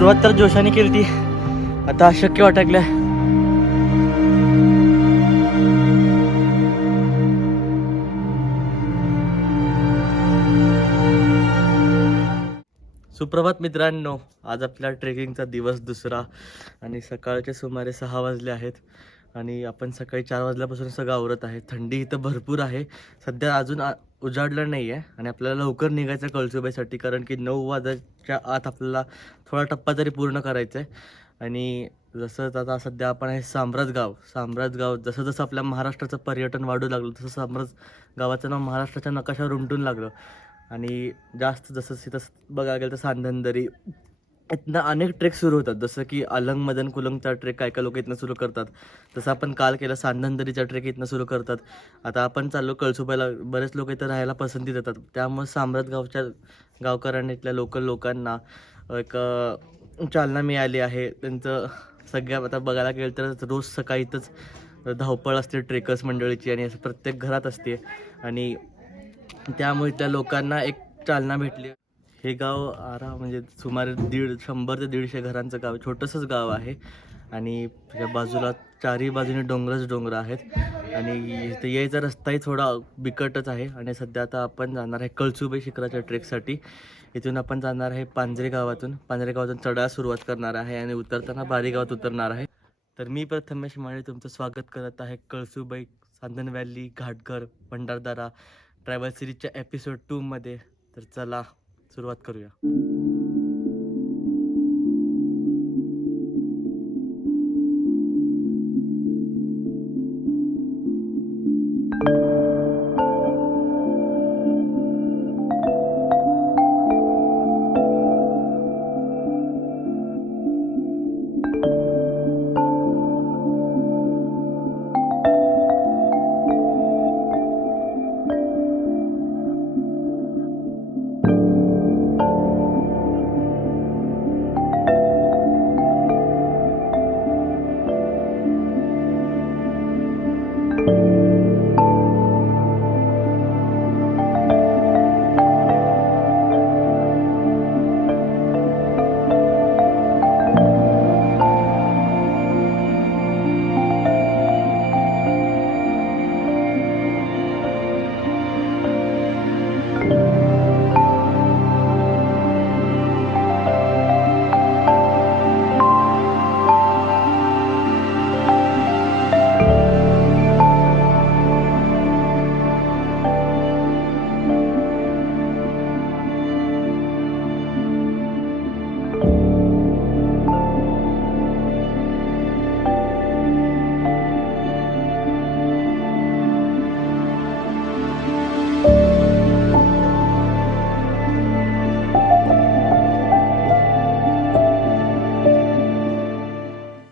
सुरुवात तर जोशाने केली ती, आता अशक्य वाटकलंय. सुप्रभात मित्रांनो, आज आपल्या ट्रेकिंगचा दिवस दुसरा आणि सकाळचे सुमारे 6 वाजले आहेत आणि आपण सकाळी 4 वाजल्यापासून सगळं आवरत आहे. थंडी इथं भरपूर आहे, सध्या अजून उजाडलं नाही आहे आणि आपल्याला लवकर निघायचं कळसुबाईसाठी, कारण की 9 वाजायच्या आत आपल्याला थोडा टप्पा तरी पूर्ण करायचा आहे. आणि जसं आता सध्या आपण आहे साम्राजगाव जसं जसं आपल्या महाराष्ट्राचं पर्यटन वाढू लागलं तसं साम्राज गावाचं नाव महाराष्ट्राच्या नकाशावर उमटून लागलं. आणि जास्त जसं तिथं बघायला गेलं तर सांधनदरी इथनं अनेक ट्रेक सुरू होतात, जसं की अलंग मदन कुलंगचा ट्रेक काय काय लोक इथनं सुरू करतात, तसं आपण काल केलं सांधनदरीचा ट्रेक इथनं सुरू करतात. आता आपण चाललो कळसुबाईला, बरेच लोक इथं राहायला पसंती देतात, त्यामुळे साम्राजगावच्या गावकऱ्यांनी इथल्या लोकल लोकांना एक चालना मिळाली आहे. त्यांचं सगळ्या आता बघायला गेलं तर रोज सकाळी इथंच धावपळ असते ट्रेकर्स मंडळीची आणि असं प्रत्येक घरात असते आणि त्यामुळे त्या लोकांना एक चालना भेटली. हे गाव म्हणजे सुमारे 100 ते 150 घरांचं गाव, छोटंसंच गाव आहे आणि त्या बाजूला चारही बाजूने डोंगर आहेत आणि इथं यायचा रस्ताही थोडा बिकटच आहे. आणि सध्या आता आपण जाणार आहे कळसुबाई शिखराच्या ट्रेकसाठी. इथून आपण जाणार आहे पांजरे गावातून चढायला सुरुवात करणार आहे आणि उतरताना बारी गावात उतरणार आहे. तर मी प्रथमेश माळे तुमचं स्वागत करत आहे कळसुबाई, सांदन व्हॅली, घाटघर, भंडारदरा ट्रॅव्हल सिरीजच्या एपिसोड 2 मध्ये. तर चला सुरुवात करूया.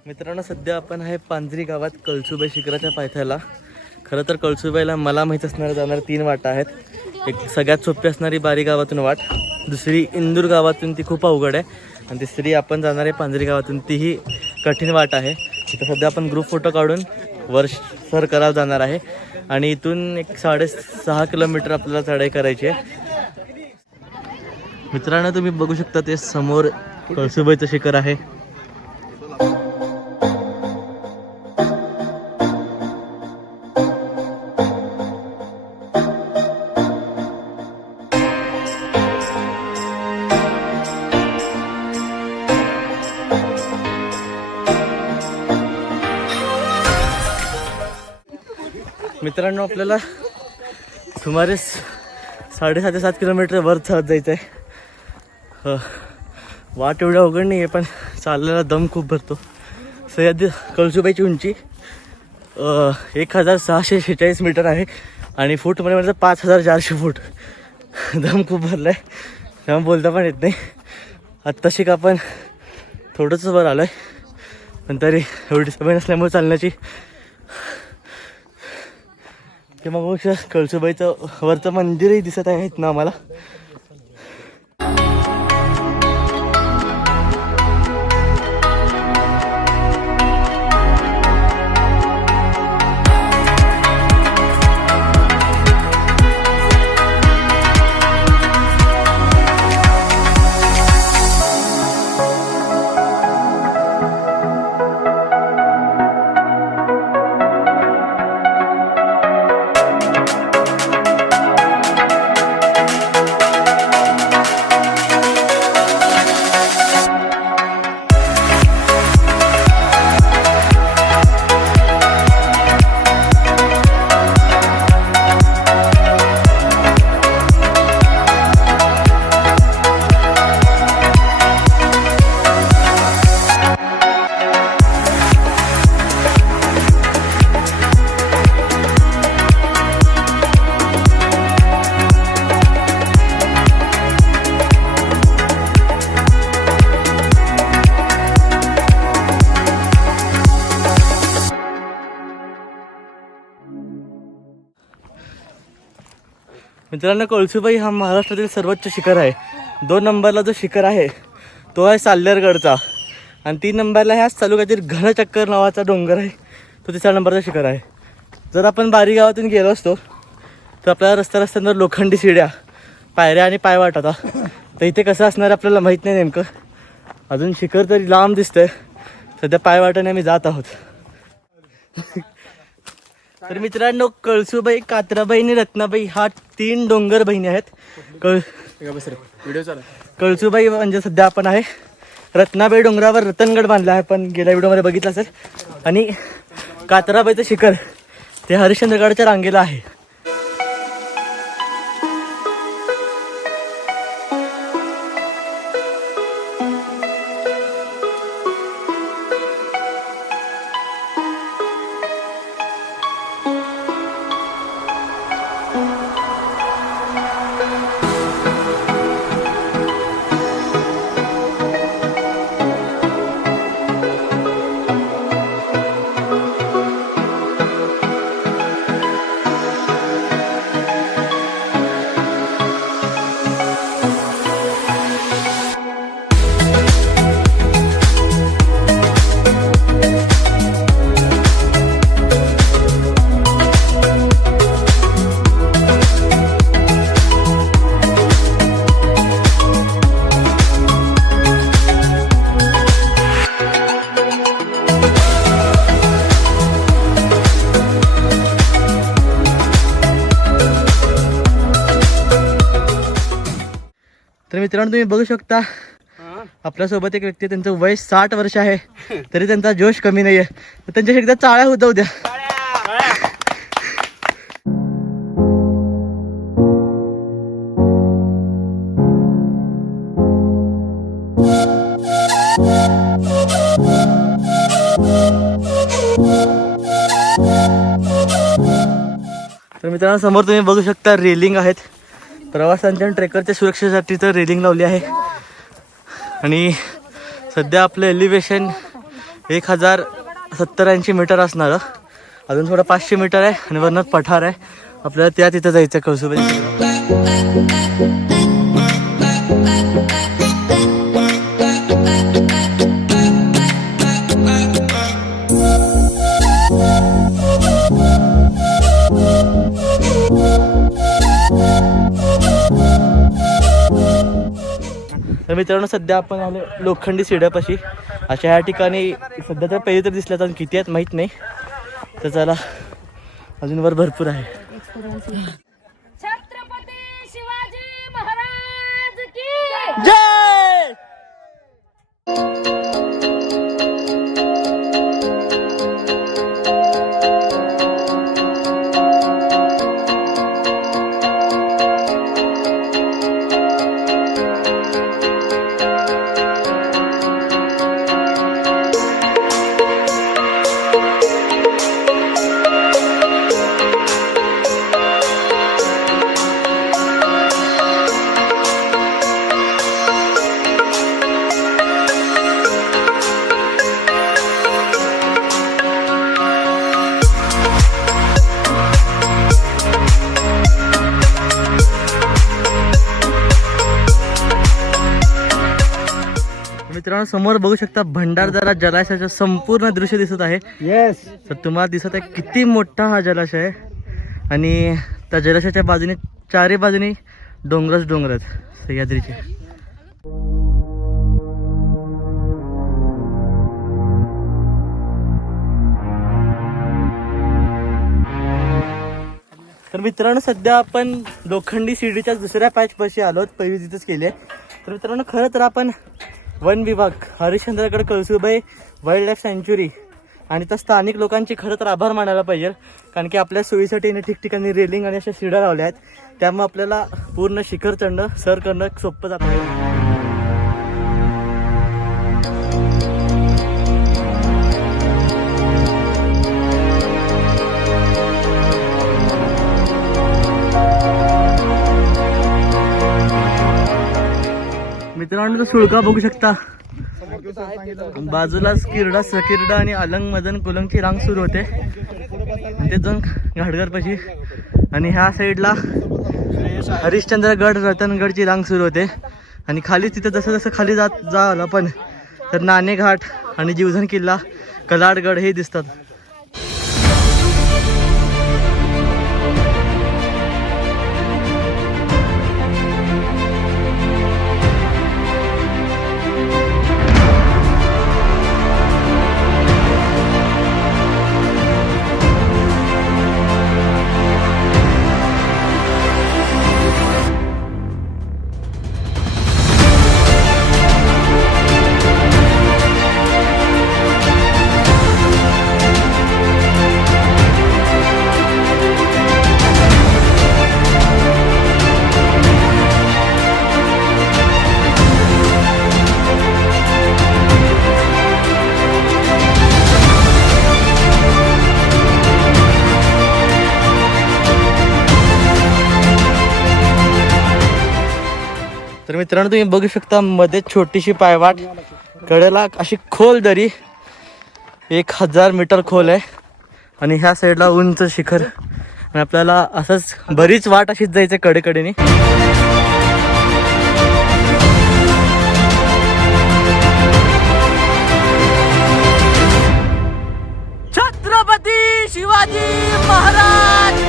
मित्रांनो, सध्या आपण आहे पांजरी गावात कळसुबाई शिखराच्या पायथ्याला. खरं तर कळसुबाईला मला माहीत असणाऱ्या जाणाऱ्या 3 वाटा आहेत. एक सगळ्यात सोपी असणारी बारी गावातून वाट, दुसरी इंदूर गावातून ती खूप अवघड आहे आणि तिसरी आपण जाणार आहे पांजरी गावातून, तीही कठीण वाट आहे. इथं सध्या आपण ग्रुप फोटो काढून वर सर करायला जाणार आहे आणि इथून एक 6.5 किलोमीटर आपल्याला चढाई करायची आहे. मित्रांनो, तुम्ही बघू शकता ते समोर कळसुबाईचं शिखर आहे. मित्रांनो, आपल्याला सुमारे 7.5 ते 7 किलोमीटर वर चढत जायचं आहे. वाट एवढ्या अवघड नाही आहे, पण चाललेला दम खूप भरतो. सह्याद्री कळसुबाईची उंची 1646 मीटर आहे आणि फूटमध्ये म्हणजे 5400 फूट. दम खूप भरला आहे, त्यामुळे बोलता पण येत नाही. आत्ताशी का आपण थोडंसं वर आलो आहे, पण तरी एवढी सवय नसल्यामुळे चालण्याची. की मग कळसुबाईचं वरचं मंदिरही दिसत आहे ना आम्हाला. मित्रांनो, कळसूबाई हा महाराष्ट्रातील सर्वोच्च शिखर आहे. 2 नंबरला जो शिखर आहे तो आहे साल्हेरगडचा, आणि 3 नंबरला ह्याच तालुक्यातील घनचक्कर नावाचा डोंगर आहे, तो 3रा नंबरचा शिखर आहे. जर आपण बारी गावातून गेलो असतो तर आपल्याला रस्त्यावर लोखंडी शिड्या, पायऱ्या आणि पायवाट होता. तर इथे कसं असणार आपल्याला माहीत नाही नेमकं. अजून शिखर तरी लांब दिसतंय. सध्या पायवाटाने आम्ही जात आहोत. तर मित्रांनो, कळसूबाई, कात्राबाई आणि रत्नाबाई हा 3 डोंगर बहिणी आहेत. कळसूबाई म्हणजे सध्या आपण आहे. रत्नाबाई डोंगरावर रतनगड बांधला आहे, पण गेल्या व्हिडिओमध्ये बघितलं असेल. आणि कात्राबाईचं शिखर ते हरिश्चंद्रगडच्या रांगेला आहे. तर मित्रांनो, तुम्ही बघू शकता आपल्यासोबत एक व्यक्ती, त्यांचं वय 60 वर्ष आहे, तरी त्यांचा जोश कमी नाही आहे. तर त्यांच्या एकदा चाळ्या होऊ द्या. तर मित्रांनो, समोर तुम्ही बघू शकता रेलिंग आहेत. प्रवाशांच्या आणि ट्रेकरच्या सुरक्षेसाठी तर रेलिंग लावली आहे. आणि सध्या आपलं एलिव्हेशन 1070-80 मीटर असणार. अजून थोडं 500 मीटर आहे आणि वरनं पठार आहे. आपल्याला तिथं जायचं कळसूबाई. तर मित्रांनो, सध्या आपण आलो लोखंडी शिड्यापाशी. अशा ह्या ठिकाणी सध्या तर पहिली तर दिसल्यात, अजून किती आहेत माहीत नाही. तर चला, अजून वर भरपूर आहे. छत्रपती शिवाजी महाराज की जय. मित्रांनो, समोर बघू शकता भंडारदरा जलाशयाचं संपूर्ण दृश्य दिसत आहे. येस. तर तुम्हाला दिसत आहे किती मोठा हा जलाशय आहे. आणि त्या जलाशयाच्या बाजूने 4ही बाजूनी डोंगरच डोंगर आहेत सह्याद्रीचे. तर मित्रांनो, सध्या आपण लोखंडी शिडीच्या 2ऱ्या पॅचपाशी आलो. पहिली तिथंच केली आहे. तर मित्रांनो, खरं तर आपण वन विभाग, हरिश्चंद्रगड, कळसूबाई वाईल्ड लाईफ सँच्युरी आणि त्या स्थानिक लोकांचे खरं तर आभार मानायला पाहिजे. कारण की आपल्या सोयीसाठी ठिकठिकाणी रेलिंग आणि अशा शिड्या लावल्या आहेत. त्यामुळे आपल्याला पूर्ण शिखर चढणं, सर करणं सोपं जात आहे. मित्रांनो, सुळका बघू शकता. बाजूलाच किरडा, सकिरडा आणि अलंग, मदन, कुलंगची रांग सुरू होते. ते जाऊन घाटघरपाशी. आणि ह्या साईडला हरिश्चंद्रगड रतनगडची रांग सुरू होते आणि खाली तिथं जसं जसं खाली जावं पण तर नाणेघाट आणि जीवधन किल्ला कलाडगड हे दिसतात. तर मित्रांनो तुम्ही बघू शकता मध्ये छोटीशी पायवाट, कडेला अशी खोल दरी 1000 मीटर खोल आहे आणि ह्या साईडला उंच शिखर आणि आपल्याला असंच बरीच वाट अशीच जायचं कडेकडेने. छत्रपती शिवाजी महाराज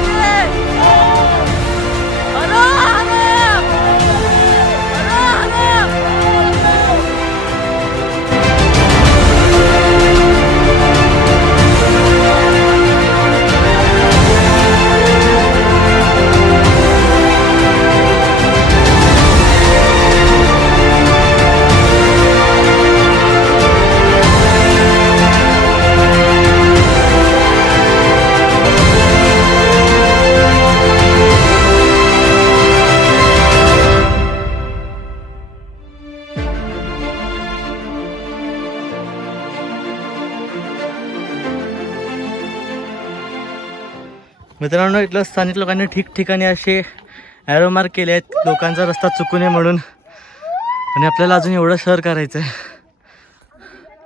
मित्रांनो, इथलं स्थानिक लोकांनी ठिकठिकाणी असे ॲरो मार्क केले आहेत लोकांचा रस्ता चुकू नये म्हणून. आणि आपल्याला अजून एवढं सर करायचं आहे.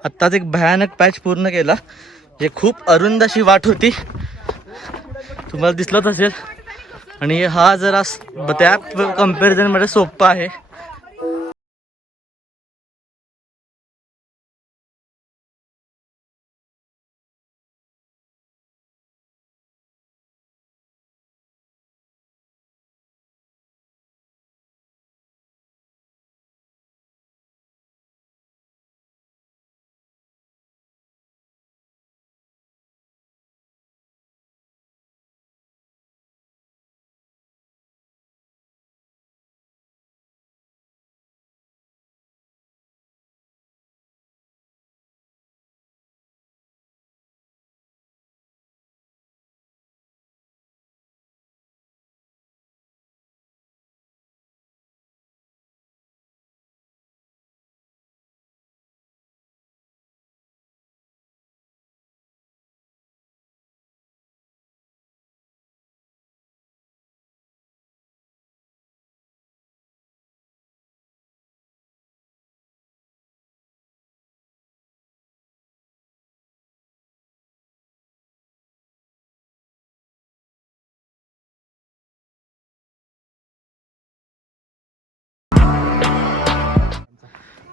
आत्ताच एक भयानक पॅच पूर्ण केला, जे खूप अरुंद अशी वाट होती, तुम्हाला दिसलंच असेल. आणि हा जरा त्या कम्पॅरिझनमध्ये सोपा आहे.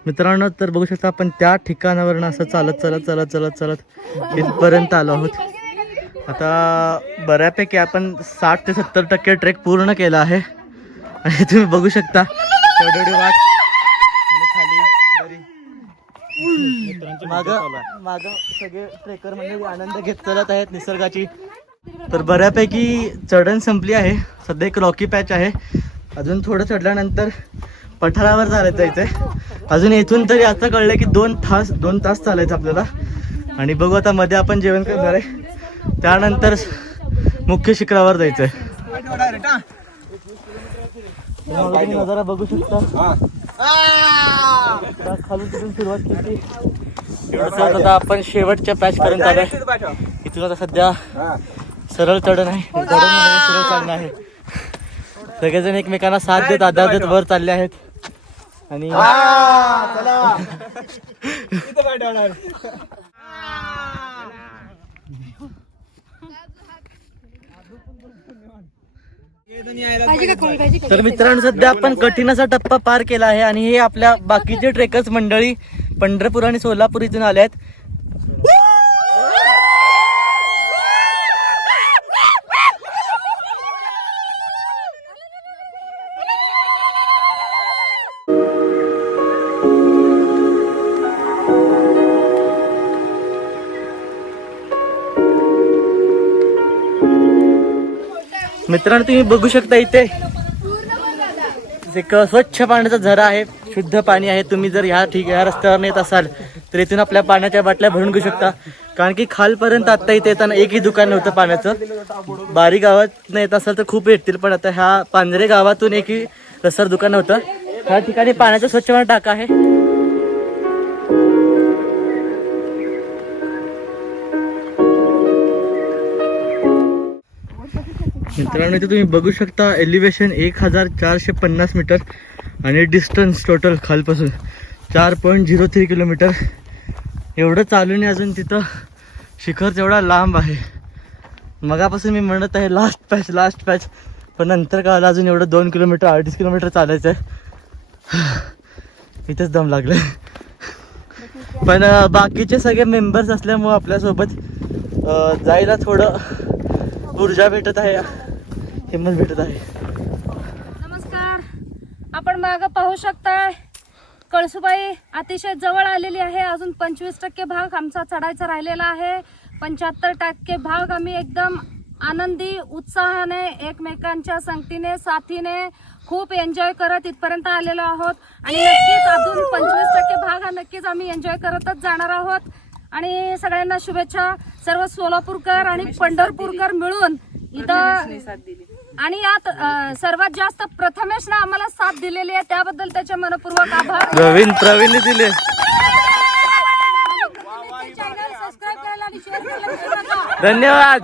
मित्रांनो, तर बघू शकता आपण त्या ठिकाणावरून असं चालत चालत चालत चालत चालत इथपर्यंत आलो आहोत. आता बऱ्यापैकी आपण 60 ते 70% ट्रेक पूर्ण केला आहे. आणि तुम्ही बघू शकता एवढी वाट आणि खाली दरी, मागं सगळे ट्रेकर म्हणजे आनंद घेत चालत आहेत निसर्गाची. तर बऱ्यापैकी चढण संपली आहे. सध्या एक रॉकी पॅच आहे, अजून थोडं चढल्यानंतर पठारावर जायचं आहे. अजून इथून तरी आता कळलं की 2 तास चालायचं आपल्याला. आणि बघू आता मध्ये आपण जेवण करणार आहे, त्यानंतर मुख्य शिखरावर जायचं आहे. नजारा बघू शकता, खालून तिथून सुरुवात केली. आता आपण शेवटच्या पॅच पर्यंत आलोय. इथून आता सध्या सरळ चढण आहे, सरळ चालणं आहे. सगळेजण एकमेकांना साथ देत आधार देत वर चालले आहेत. आणि तर मित्रांनो सध्या आपण कठीण असा टप्पा पार केला आहे आणि हे आपल्या बाकीचे ट्रेकर्स मंडळी पंढरपूर आणि सोलापूर इथून आले आहेत. मित्रांनो तुम्ही बघू शकता इथे एक स्वच्छ पाण्याचा झरा आहे, शुद्ध पाणी आहे. तुम्ही जर ह्या रस्त्यावर येत असाल तर इथून आपल्या पाण्याच्या बाटल्या भरून घेऊ शकता. कारण की खालपर्यंत आता इथे येताना एकही दुकान नव्हतं पाण्याचं. बारी गावात येत असाल तर खूप येतील, पण आता ह्या पांजरे गावातून एकही रस्त्यावर दुकान नव्हतं. ह्या ठिकाणी पाण्याचा स्वच्छ पाणी टाका आहे. मित्रांनो इथे तुम्ही बघू शकता एलिव्हेशन 1450 मीटर आणि डिस्टन्स टोटल खालपासून 4.03 किलोमीटर. एवढं चालून अजून तिथं शिखर तेवढा लांब आहे. मगापासून मी म्हणत आहे लास्ट पॅच, पण नंतर कळालं अजून एवढं 2 किलोमीटर 38 किलोमीटर चालायचं आहे. इथेच दम लागले. पण बाकीचे सगळे मेंबर्स असल्यामुळं आपल्यासोबत जायला थोडं ऊर्जा भेटत आहे, हिंमत भेटत आहे. नमस्कार. आपण मागं पाहू शकताय कळसुबाई अतिशय जवळ आलेली आहे. अजून 25% भाग आमचा चढायचा राहिलेला आहे. 75% भाग आम्ही एकदम आनंदी उत्साहाने एकमेकांच्या संगतीने साथीने खूप एन्जॉय करत इथपर्यंत आलेलो आहोत. आणि नक्कीच अजून 25% भाग हा नक्कीच आम्ही एन्जॉय करतच जाणार आहोत. आणि सगळ्यांना शुभेच्छा. सर्व सोलापूरकर आणि पंढरपूरकर मिळून इथं आणि यात सर्वात जास्त प्रथमेशने आम्हाला साथ दिलेली आहे, त्याबद्दल त्याचे मनपूर्वक आभार. प्रवीणने दिले. चॅनल सबस्क्राईब करायला आणि शेअर करायला विसरू नका. धन्यवाद.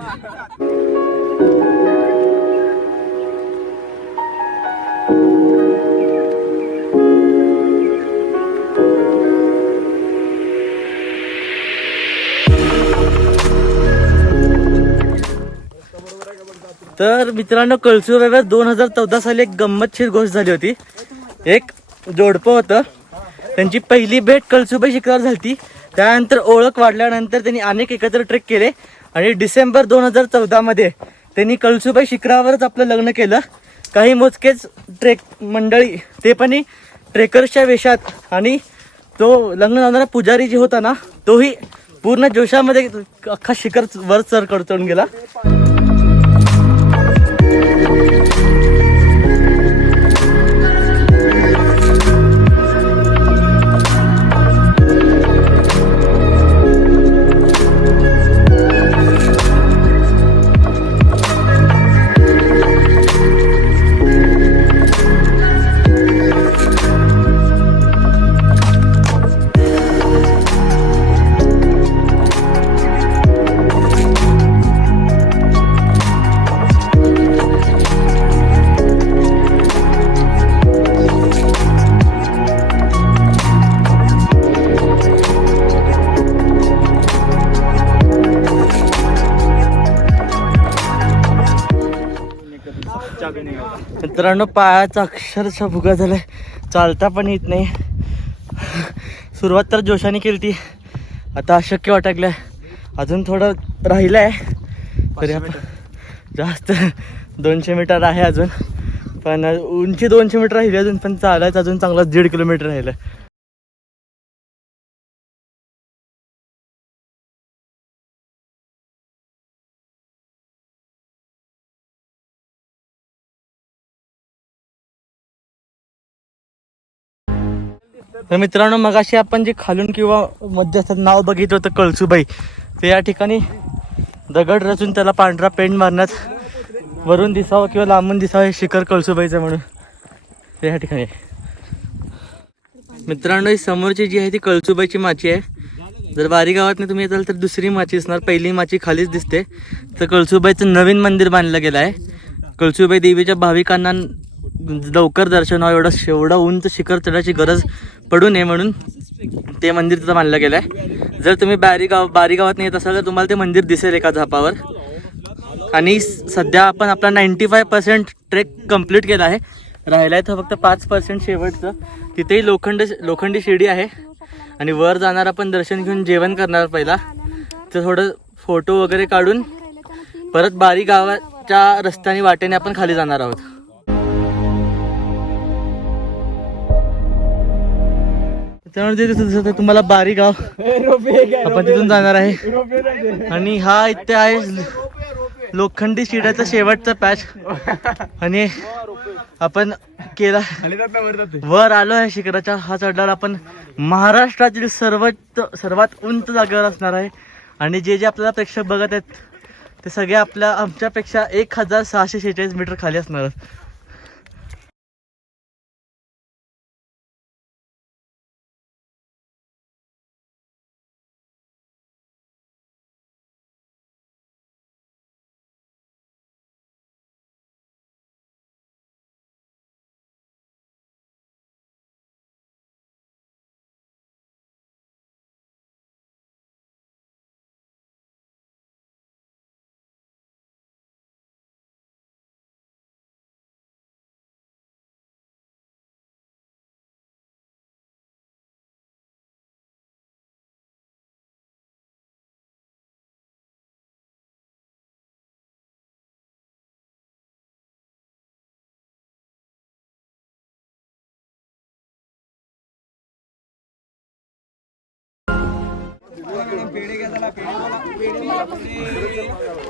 तर मित्रांनो कळसुबाईवर 2014 साली एक गंमतशीर गोष्ट झाली होती. एक जोडपं होतं, त्यांची पहिली भेट कळसुबाई शिखरावर झाली. त्यानंतर ओळख वाढल्यानंतर त्यांनी अनेक एकत्र ट्रेक केले आणि डिसेंबर 2014 मध्ये त्यांनी कळसुबाई शिखरावरच आपलं लग्न केलं. काही मोजकेच ट्रेक मंडळी ते पण ट्रेकर्सच्या वेशात, आणि तो लग्न लावणारा पुजारी जे होता ना तोही पूर्ण जोशामध्ये अख्खा शिखर वर चढ चढून गेला. मित्रांनो पायाचा अक्षरशः भुगा झालाय, चालता पण येत नाही. सुरुवात तर जोशाने केली ती, आता अशक्य वाटलंय. अजून थोडं राहिलंय तरी आपण जास्त 200 मीटर आहे अजून, पण उंची 200 मीटर राहिली अजून, पण चालायचं अजून चांगला 1.5 किलोमीटर राहिलं. तर मित्रांनो मगाशी आपण जे खालून किंवा मध्य असतात नाव बघितलं होतं कळसुबाई, ते या ठिकाणी दगड रचून त्याला पांढरा पेंट मारण्यात वरून दिसावं किंवा लांबून दिसावं हे शिखर कळसुबाईचं म्हणून ते या ठिकाणी. मित्रांनो ही समोरची जी आहे ती कळसुबाईची माची आहे. जर वारी गावातनं तुम्ही येताल तर दुसरी माची असणार, पहिली माची खालीच दिसते. तर कळसुबाईचं नवीन मंदिर बांधलं गेलं आहे. कळसुबाई देवीच्या भाविकांना लवकर दर्शन व्हावं एवढं उंच शिखर चढायची गरज पडू नये म्हणून ते मंदिर तिथं बांधलं गेलं आहे. जर तुम्ही बारी गावात येत असाल तर तुम्हाला ते मंदिर दिसेल एका झापावर. आणि सध्या आपण आपला 95% ट्रेक कंप्लीट केला आहे. राहिला आहे तर फक्त 5% शेवटचं. तिथेही लोखंडी शिडी आहे आणि वर जाणार आपण दर्शन घेऊन जेवण करणार पहिला. तर थोडं फोटो वगैरे काढून परत बारी गावाच्या रस्त्याने वाटेने आपण खाली जाणार आहोत. त्यामुळे तुम्हाला बारी गाव आपण तिथून जाणार आहे. आणि हा इथे आहे लोखंडी शिड्याचा शेवटचा पॅच. आणि आपण केला वर आलो आहे शिखराच्या. हा चढणार आपण महाराष्ट्रातील सर्वात उंच जागेवर असणार आहे. आणि जे आपल्याला प्रेक्षक बघत आहेत ते सगळे आमच्यापेक्षा 1646 मीटर खाली असणार आहेत.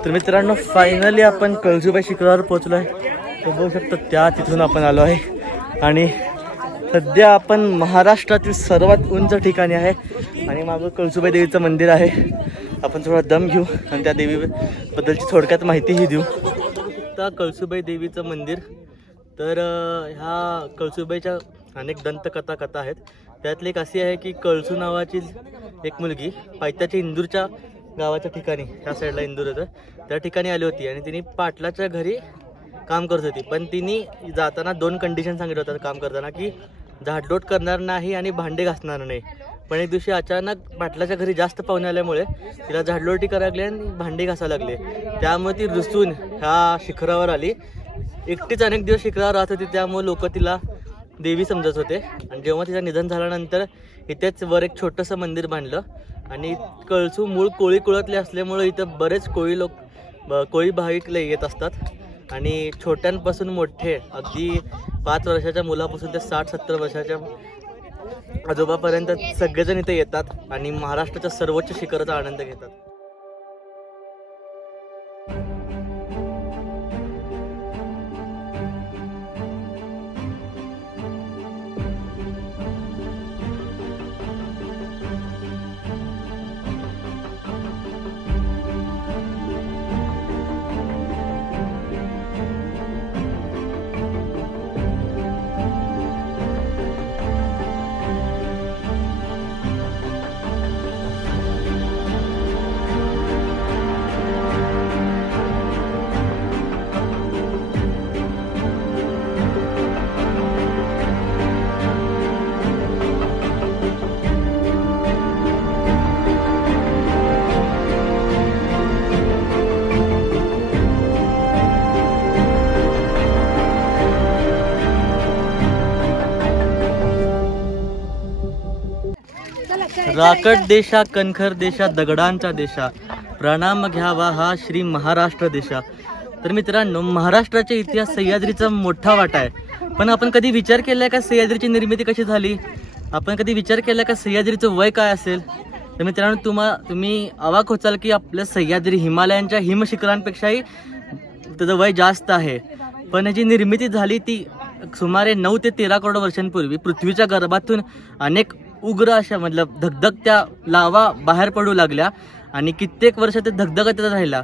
तर मित्रांनो फायनली आपण कळसुबाई शिखरावर पोहोचलो आहे. तर बघू शकता तिथून आपण आलो आहे. आणि सध्या आपण महाराष्ट्रातील सर्वात उंच ठिकाणी आहे. आणि मागं कळसुबाई देवीचं मंदिर आहे. आपण थोडा दम घेऊ आणि त्या देवीबद्दलची थोडक्यात माहितीही देऊ. तर कळसुबाई देवीचं मंदिर, तर ह्या कळसुबाईच्या अनेक दंतकथा आहेत. त्यातली एक अशी आहे की कळसू नावाची एक मुलगी पायथ्याच्या इंदूरच्या गावाच्या ठिकाणी, त्या साईडला इंदूर होतं, त्या ठिकाणी आली होती. आणि तिने पाटलाच्या घरी काम करत होती. पण तिने जाताना 2 कंडिशन सांगितलं होतं काम करताना, की झाडलोट करणार नाही आणि भांडे घासणार नाही. पण एक दिवशी अचानक पाटलाच्या घरी जास्त पाहुणे आल्यामुळे तिला झाडलोटी करायला लागली आणि भांडे घासायला लागले. त्यामुळे ती रुसून ह्या शिखरावर आली. एकटीच अनेक दिवस शिखरावर राहत होती, त्यामुळे लोक तिला देवी समजत होते. आणि जेव्हा तिचं निधन झाल्यानंतर इथेच वर एक छोटंसं मंदिर बांधलं. आणि कळसू मूळ कोळी कुळातले असल्यामुळं इथं बरेच कोळी भाविक येत असतात. आणि छोट्यांपासून मोठे अगदी 5 वर्षाच्या मुलापासून ते 60-70 वर्षाच्या आजोबापर्यंत सगळेजण इथे येतात आणि महाराष्ट्राच्या सर्वोच्च शिखराचा आनंद घेतात. राकट देशा कणखर देशा दगडांचा देशा, प्रणाम घ्यावा हा श्री महाराष्ट्र देशा. तर मित्रांनो, महाराष्ट्राच्या इतिहास सह्याद्रीचा मोठा वाटा आहे. पण आपण कधी विचार केलाय का सह्याद्रीची निर्मिती कशी झाली? आपण कधी विचार केला का सह्याद्रीचं वय काय असेल? तर मित्रांनो, तुम्ही अवाक होचाल की आपल्या सह्याद्री हिमालयांच्या हिमशिखरांपेक्षाही त्याचं वय जास्त आहे. पण ह्याची निर्मिती झाली ती सुमारे 9 ते 13 करोड वर्षांपूर्वी. पृथ्वीच्या गर्भातून अनेक उग्र अशा धगधगत्या लावा बाहेर पडू लागल्या आणि कित्येक वर्ष ते धगधगतच राहिला.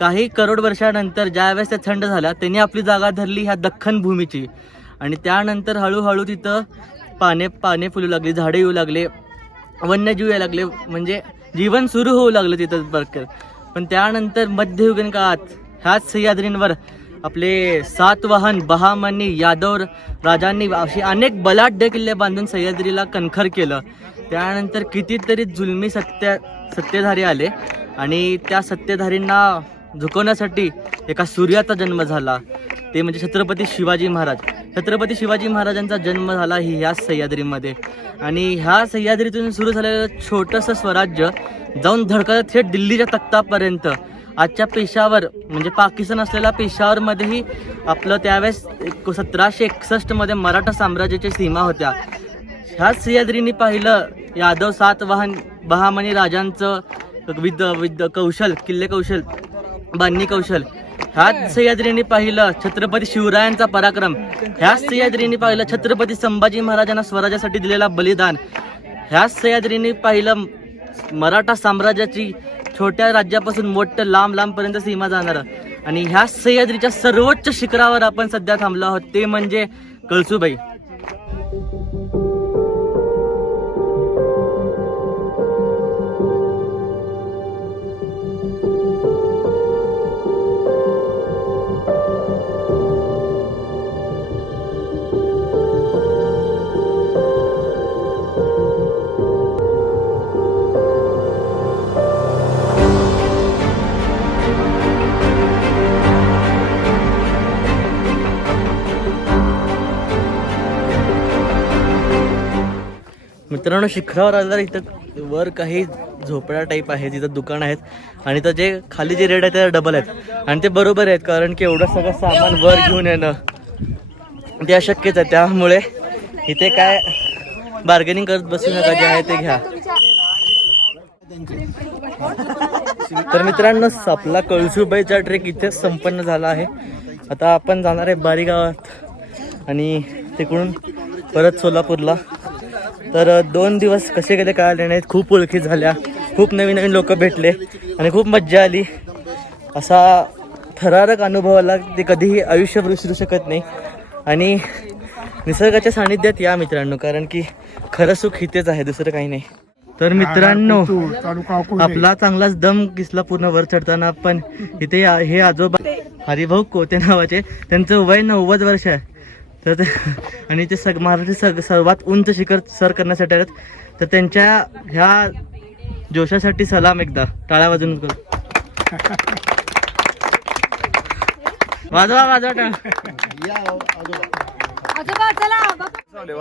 काही करोड वर्षानंतर ज्यावेळेस त्या थंड झाल्या त्यांनी आपली जागा धरली ह्या दख्खन भूमीची. आणि त्यानंतर हळूहळू तिथं पाने फुलू लागली, झाडे येऊ लागले, वन्यजीव यायला लागले, म्हणजे जीवन सुरू होऊ लागलं तिथं बरकर. पण त्यानंतर मध्ययुगीन काळात ह्याच सह्याद्रींवर आपले सातवाहन, बहामनी, यादव राजांनी अशी अनेक बलाढ्य किल्ले बांधून सह्याद्रीला कणखर केलं. त्यानंतर कितीतरी जुलमी सत्तेधारी आले आणि त्या सत्तेधारींना झुकवण्यासाठी एका सूर्याचा जन्म झाला, ते म्हणजे छत्रपती शिवाजी महाराज. छत्रपती शिवाजी महाराजांचा जन्म झाला ह्याच सह्याद्रीमध्ये. आणि ह्या सह्याद्रीतून सुरू झालेलं छोटंसं स्वराज्य जाऊन धडकत थेट दिल्लीच्या तख्तापर्यंत. आजच्या पेशावर म्हणजे पाकिस्तान असलेल्या पेशावरमध्येही आपलं त्यावेळेस 1761 मराठा साम्राज्याच्या सीमा होत्या. ह्याच सह्याद्रीने पाहिलं यादव सातवाहन बहामनी राजांचं विद कौशल, किल्ले कौशल, बांधणी कौशल. ह्याच सह्याद्रीने पाहिलं छत्रपती शिवरायांचा पराक्रम. ह्याच सह्याद्रीने पाहिलं छत्रपती संभाजी महाराजांना स्वराज्यासाठी दिलेला बलिदान. ह्याच सह्याद्रीने पाहिलं मराठा साम्राज्याची छोट्या राज्यापासून मोठं लांब लांबपर्यंत सीमा जाणार. आणि ह्या सह्याद्रीच्या सर्वोच्च शिखरावर आपण सध्या थांबलो आहोत, ते म्हणजे कळसूबाई. मित्रांनो, शिखरावर आल्यावर इथं वर काही झोपड्या टाईप आहे, तिथं दुकान आहेत. आणि तर जे खाली जे रेट आहेत ते डबल आहेत. आणि ते बरोबर आहेत, कारण की एवढं सगळं सामान वर घेऊन येणं ते अशक्यच आहे. त्यामुळे इथे काय बार्गेनिंग करत बसू नका, जे आहे ते घ्या. तर मित्रांनो, आपला कळसूबाईचा ट्रेक इथेच संपन्न झाला आहे. आता आपण जाणार आहे बारी गावात आणि तिकडून परत सोलापूरला. तर 2 दिवस कसे गेले कळले नाहीत. खूप ओळखी झाल्या, खूप नवीन नवीन लोक भेटले आणि खूप मज्जा आली. असा थरारक अनुभव आला, ते कधीही आयुष्य विसरू शकत नाही. आणि निसर्गाच्या सानिध्यात या मित्रांनो, कारण की खरं सुख इथेच आहे, दुसरं काही नाही. तर मित्रांनो, आपला चांगलाच दम किसला पूर्ण वर चढताना. पण इथे हे आजोबा हरिभाऊ कोते नावाचे, त्यांचं वय 90 वर्ष आहे. तर आणि ते महाराष्ट्रातील सर्वात उंच शिखर सर करण्यासाठी आहेत. तर त्यांच्या ह्या जोशासाठी सलाम एकदा टाळ्या वाजवून वाजवा टाळ्या.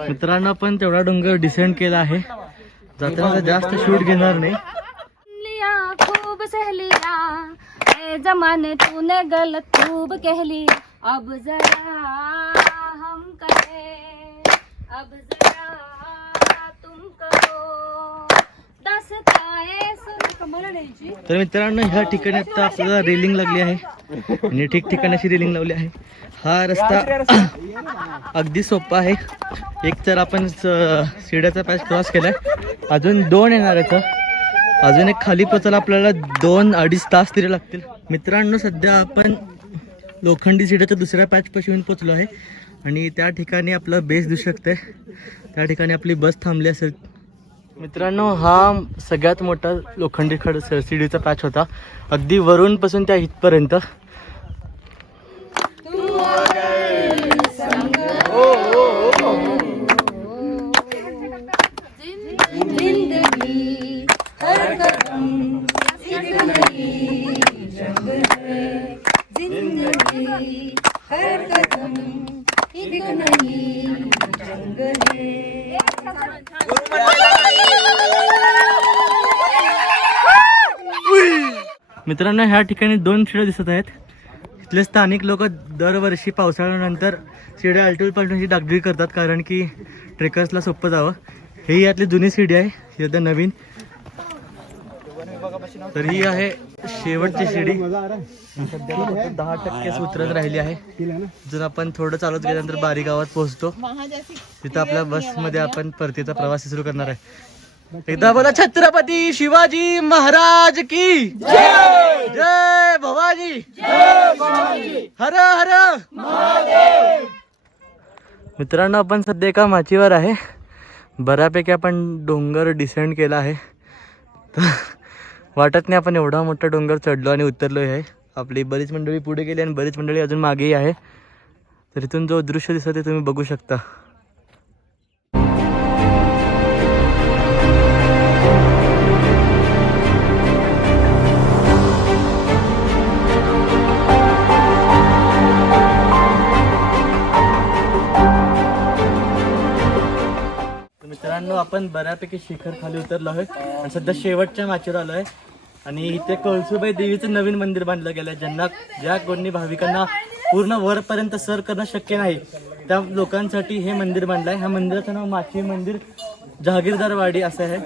मित्रांनो, आपण तेवढा डोंगर डिसेंड केला आहे. जाताना जास्त शूट घेणार नाही. खूब सहेलिया जमाने तूने गलत खूब कह ली, अब जरा हम कहे, अब जरा तुम करो दस्ताए सुन. तर मित्रांनो, ह्या ठिकाणी आता आपल्याला रेलिंग लागली आहे आणि ठिकठिकाणी अशी रेलिंग लावली आहे. हा रस्ता अगदी सोपा आहे. एक तर आपण शिड्याचा पॅच क्रॉस केलाय, अजून 2 येणार आहेत. अजून एक खाली पोचायला आपल्याला 2-2.5 तास तरी लागतील. मित्रांनो, सध्या आपण लोखंडी शिड्याच्या दुसऱ्या पॅचपाशी येऊन पोचलो आहे आणि त्या ठिकाणी आपलं बेस दिसू शकते. त्या ठिकाणी आपली बस थांबली असेल. मित्रांनो, हा सगळ्यात मोठा लोखंडी शिडीचा पॅच होता, अगदी वरूनपासून त्या इथपर्यंत. मित्रांनो, ह्या ठिकाणी 2 शिड्या दिसत आहेत. इथले स्थानिक लोक दरवर्षी पावसाळ्यानंतर शिड्या अल्टिमेट पाडण्याची डागडुजी करतात, कारण की ट्रेकर्सला सोपं जावं. ही यातली जुनी शिडी आहे, ही आता नवीन. तर ही आहे शेवटची शिडी. 10% उतरत राहिली आहे. जर आपण थोडं चालत गेल्यानंतर बारी गावात पोहोचतो. तिथं आपल्या बसमध्ये आपण परतीचा प्रवास सुरू करणार आहे. एकदा बोला, छत्रपती शिवाजी महाराज की जय, जय भवाजी, हर हर महादेव. मित्रांनो, आपण सध्या एका माचीवर आहे. बऱ्यापैकी आपण डोंगर डिसेंड केला आहे. तर वाटत नाही आपण एवढा मोठा डोंगर चढलो आणि उतरलो आहे. आपली बरीच मंडळी पुढे गेली आणि बरीच मंडळी अजून मागेही आहे. तर इथून जो दृश्य दिसत ते तुम्ही बघू शकता. आपण बऱ्यापैकी शिखर खाली उतरलो आहे आणि सध्या शेवटच्या माचीवर आलो आहे. आणि इथे कळसुबाई देवीचं नवीन मंदिर बांधलं गेलं आहे. ज्या कोणी भाविकांना पूर्ण वरपर्यंत सर करणं शक्य नाही त्या लोकांसाठी हे मंदिर बांधलं आहे. ह्या मंदिराचं नाव माची मंदिर जहागीरदारवाडी असं आहे.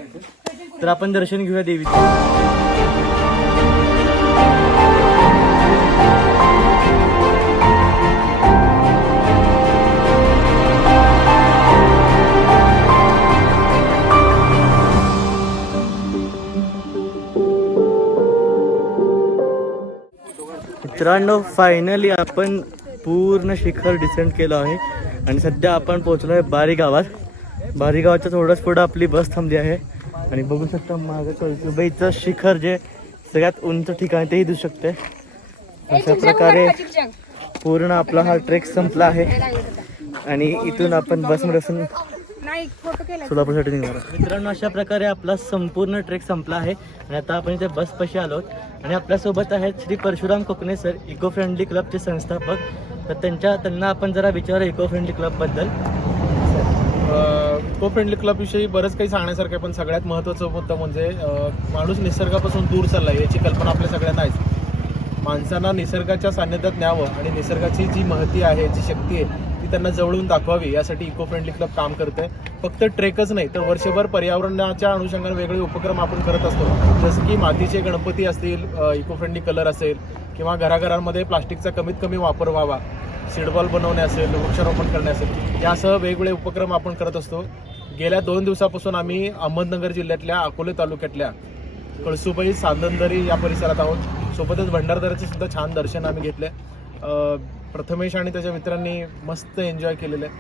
तर आपण दर्शन घेऊया देवीचं. मित्रांनो, फायनली आपण पूर्ण शिखर डिसेंड केलं आहे आणि सध्या आपण पोहोचलो आहे बारी गावात. बारी गावाच्या थोडंच पुढं आपली बस थांबली आहे आणि बघू शकता मागं कळसुबाईचं शिखर जे सगळ्यात उंच ठिकाण तेही दिसू शकते. अशा प्रकारे पूर्ण आपला हा ट्रेक संपला आहे आणि इथून आपण बसमध्ये असून सोलापूरसाठी निघणार. मित्रांनो, अशा प्रकारे आपला संपूर्ण ट्रेक संपला आहे आणि आता आपण इथे बसपाशी आलो आणि आपल्यासोबत आहेत श्री परशुराम कोकणे सर, इको फ्रेंडली क्लबचे संस्थापक. तर त्यांना आपण जरा विचारू इको फ्रेंडली क्लबबद्दल. इको फ्रेंडली क्लबविषयी बरंच काही सांगण्यासारखं आहे, पण सगळ्यात महत्त्वाचं मुद्दा म्हणजे माणूस निसर्गापासून दूर चालला आहे याची कल्पना आपल्या सगळ्यांना आहे. माणसांना निसर्गाच्या सान्निध्यात न्यावं आणि निसर्गाची जी महती आहे, जी शक्ती आहे ती त्यांना जवळून दाखवावी यासाठी इको फ्रेंडली क्लब काम करते. फक्त ट्रेकच नाही तर वर्षभर पर्यावरणाच्या अनुषंगाने वेगळे उपक्रम आपण करत असतो. जसं की मातीचे गणपती असतील, इको फ्रेंडली कलर असेल किंवा घराघरांमध्ये प्लास्टिकचा कमीत कमी वापर व्हावा, सीडबॉल बनवणे असेल, वृक्षारोपण करणे असेल, यासह वेगवेगळे उपक्रम आपण करत असतो. गेल्या 2 दिवसापासून आम्ही अहमदनगर जिल्ह्यातल्या अकोले तालुक्यातल्या कळसुबाई, सांदनदरी या परिसरात आहोत. सोबतच भंडारदऱ्याचे सुद्धा छान दर्शन आम्ही घेतले. प्रथमेश आणि त्याच्या मित्रांनी मस्त एन्जॉय केलेलं आहे.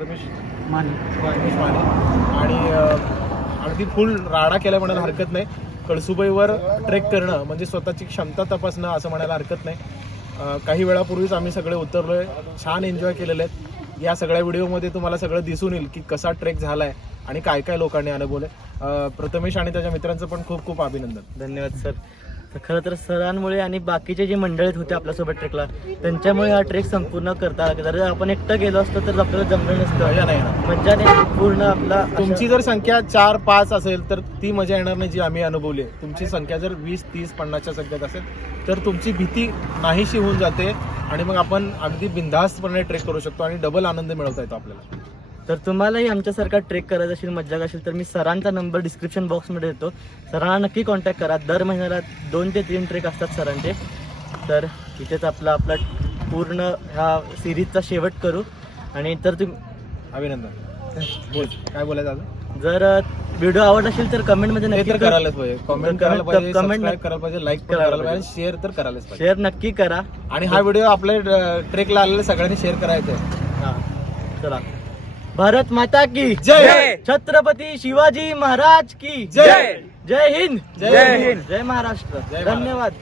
रमेश माने आणि अगदी फुल राडा केला म्हणायला हरकत नाही. कळसुबाईवर ट्रेक करणं म्हणजे स्वतःची क्षमता तपासणं असं म्हणायला हरकत नाही. काही वेळापूर्वीच आम्ही सगळे उतरलोय, छान एन्जॉय केलेले आहेत. या सगळ्या व्हिडिओमध्ये तुम्हाला सगळं दिसून येईल की कसा ट्रेक झाला आहे आणि काय काय लोकांनी अनुभवले. प्रथमेश आणि त्याच्या मित्रांचं पण खूप खूप अभिनंदन. धन्यवाद सर. तर खरं तर सरांमुळे आणि बाकीचे जे मंडळीत होते आपल्यासोबत ट्रेकला त्यांच्यामुळे हा ट्रेक संपूर्ण करता आला. जर आपण एकटं गेलो असतो तर आपल्याला जमलं नसतं. मजा नाही येणार. मजा नाही पूर्ण आपला. तुमची जर संख्या 4-5 असेल तर ती मजा येणार नाही जी आम्ही अनुभवली. तुमची संख्या जर 20-30-50च्या संख्येत असेल तर तुमची भीती नाहीशी होऊन जाते आणि मग आपण अगदी बिनधास्तपणे ट्रेक करू शकतो आणि डबल आनंद मिळवता येतो आपल्याला. तर तुम्हालाही आमच्यासारखा ट्रेक करायचा असेल, मज्जा असेल तर मी सरांचा नंबर डिस्क्रिप्शन बॉक्समध्ये देतो. सरांना नक्की कॉन्टॅक्ट करा. दर महिन्याला 2 ते 3 ट्रेक असतात सरांचे. तर इथेच आपला पूर्ण ह्या सिरीजचा शेवट करू. आणि तर तुम्ही अभिनंदन. बोल, काय बोलायचं अजून? जर व्हिडिओ आवडला असेल तर कमेंटमध्ये हे नक्की तर करायलाच पाहिजे, कमेंट करायला पाहिजे, comment सबस्क्राईब करायला पाहिजे, लाईक करायला पाहिजे, शेअर तर करायलाच पाहिजे. शेअर नक्की करा. आणि हा व्हिडिओ आपल्या ट्रेकला आलेल्या सगळ्यांनी शेअर करायचा आहे. हा, चला. भारत माता की जय. छत्रपती शिवाजी महाराज की जय. जय हिंद. जय हिंद. जय महाराष्ट्र. जय महाराष्ट्र. धन्यवाद.